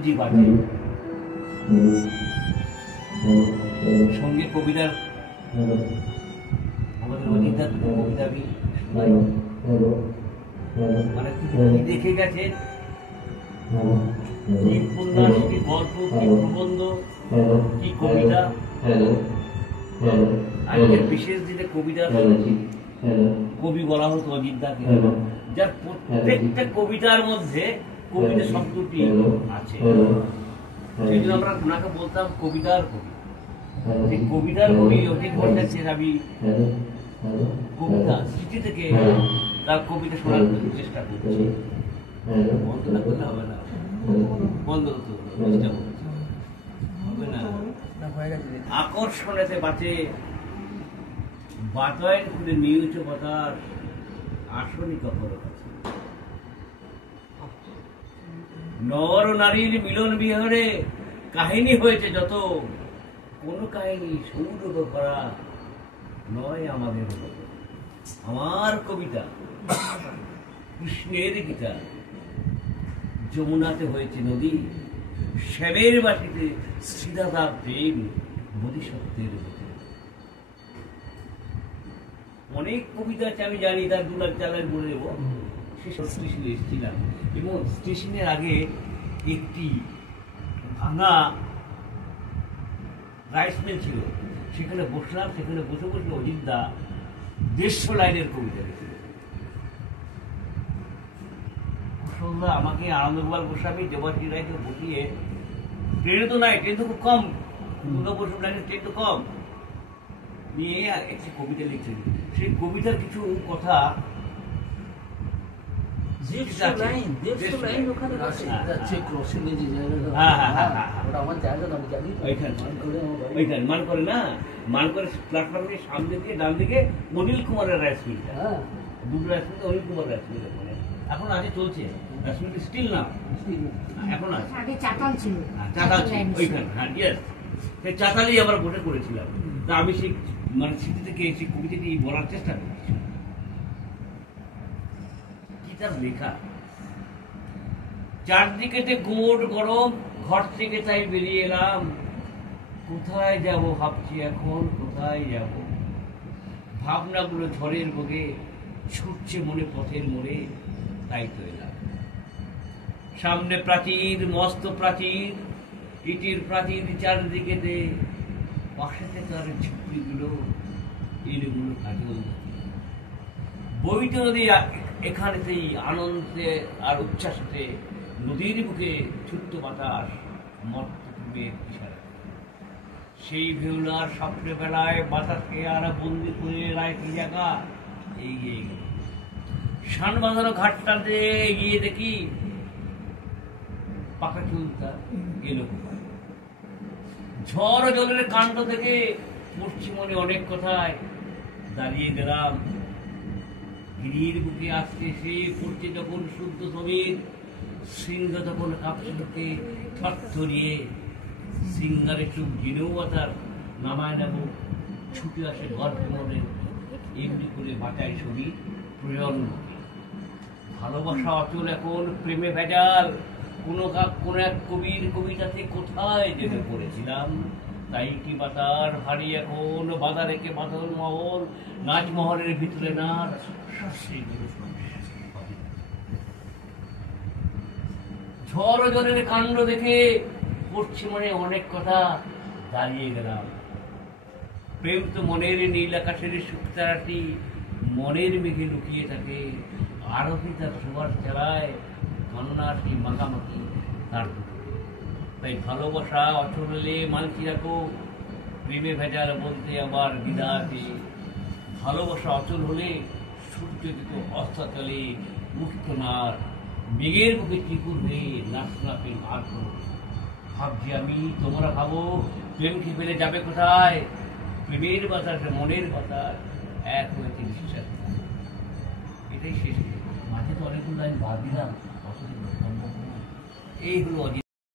পুঁজি বাজে। সঙ্গে কবিতার আমাদের অজিতদা দুটো কবিতা আমি শোনাই। মানে কি দেখে গেছেন, কি উপন্যাস, কি গল্প, কি প্রবন্ধ, কি কবিতা। আজকের বিশেষ দিনে কবিতার কবি বলা হতো অজিতদাকে, যার প্রত্যেকটা কবিতার মধ্যে কবিতা শব্দটি আছে। সেই জন্য আমরা ওনাকে বলতাম কবিতার কবি। এই কবিতার কবি অজিত ভট্টাচার্যের আমি কবিতা সৃষ্টি থেকে তার কবিতা শোনার চেষ্টা করছি। বন্ধ না করলে হবে না, বন্ধ করতে চেষ্টা করছি, হবে না। আকর্ষণেতে বাঁচে বাতায়ন খুলে নিউচ বাতাস আসনি কখনো কাছে। নর নারীর মিলন বিহারে কাহিনী হয়েছে যত, কোন কাহিনী সৌরভ করা নয় আমাদের মতো। আমার কবিতা কৃষ্ণের গীতা, যমুনাতে হয়েছে নদী, শ্যামের বাটিতে শ্রীদাদার প্রেম বোধিসত্ত্বের মতো। অনেক কবিতা আছে আমি জানি, তার 2 লাখ 4 লাখ বলে দেবো। সেসব স্টেশনে এসেছিলাম এবং স্টেশনের আগে একটি ভাঙা রাইস মিল ছিল, সেখানে বসলাম। সেখানে বসে বসে অজিতদা 150 লাইনের কবিতা লিখছিল। আমাকে আনন্দগোপাল গোস্বামী, দেবাশী রায়কে বসিয়ে, ট্রেনে তো নাই, ট্রেন তো খুব কম, 2 লাইনের ট্রেন তো কম, নিয়ে একটি কবিতা লিখছেন। সেই কবিতার কিছু কথা মান করে না, মান করে প্ল্যাটফর্মের সামনে দিয়ে ডান দিকে অনিল কুমারের রাইস মিলটা, 2 rice mill, Anil Kumar rice mill এখন আছে, চলছে রাইস মিল, স্টিল না, এখন আছে, চাতাল ছিল ওইখানে। হ্যাঁ, ইয়েস, সেই চাতালেই আমরা ভোটে করেছিলাম। তা আমি সেই মানে স্মৃতি থেকে সেই কবিতাটি বলার চেষ্টা করছি। কি তার লেখা, চারদিকেতে গুমোট গরম, ঘর থেকে তাই বেরিয়ে এলাম, কোথায় যাব ভাবছি এখন, কোথায় যাব। ভাবনাগুলো ঝড়ের বগে ছুটছে মনে পথের মোড়ে, তাই তো এলাম। সামনে প্রাচীর, মস্ত প্রাচীর, ইটের প্রাচীর চারদিকেতে, পাশেতে তার ঝুপড়িগুলো, এগুলো কাজল। বইতে নদী এখানেতেই আনন্দে আর উচ্ছ্বাসে, নদীর বুকে ছুট্ট বাতাস মর্তপূর্বের ইশারা। সেই ভেউলার স্বপ্নে বেলায় বাতাসকে আর বন্দি করে রায়টি জায়গা এগিয়ে গেল। শান বাঁধানো ঘাটটাতে এগিয়ে দেখি পাকা চুলটা এলো। ঝড় জলের কাণ্ড থেকে পড়ছি মনে অনেক কথায়, দাঁড়িয়ে গেলাম। গিরির বুকে আসছে সে, পড়ছে যখন শুদ্ধ সমীর, সিংহ তখন কাঁপছে লোকে থরথরিয়ে। সিংহারে চুপ জিনেও তার নামায় নেব, ছুটে আসে গর্ভ মনে, এমনি করে বাঁচায় ছবি প্রজন্ম। ভালোবাসা অচল এখন, প্রেমে ভেজাল, কোন এক কবির কবিতাতে কোথায় যেতে পড়েছিলাম। তাই কি বাতার ভারী এখন, বাধা রেখে বাঁধন মহল, নাচমহলের ভিতরে নাচ। ঝড় জলের কাণ্ড দেখে পড়ছি মনে অনেক কথা, দাঁড়িয়ে গেলাম। প্রেম তো মনের নীল আকাশের শুকতারাটি, মনের মেঘে লুকিয়ে থাকে। আরতি তার সুবাস চালায়, কান্নাটি মাখামাখি তার দুটো। তাই ভালোবাসা অচলে মানছি রাখো, প্রেমে ভেজাল বলতে আবার বিদাতে। ভালোবাসা অচল হলে সূর্য দিত অস্তাচলে, মুক্ত নার মেঘের বুকে কি করবে, নাচ নাপে আর ভাবছি আমি, তোমরা ভাবো প্রেমকে ফেলে যাবে কোথায়। প্রেমের বাতাস মনের বাতাস এক হয়েছে বিশ্বাস। এটাই শেষ। মাঝে তো অনেকগুলো লাইন বাদ দিলাম, এই হলো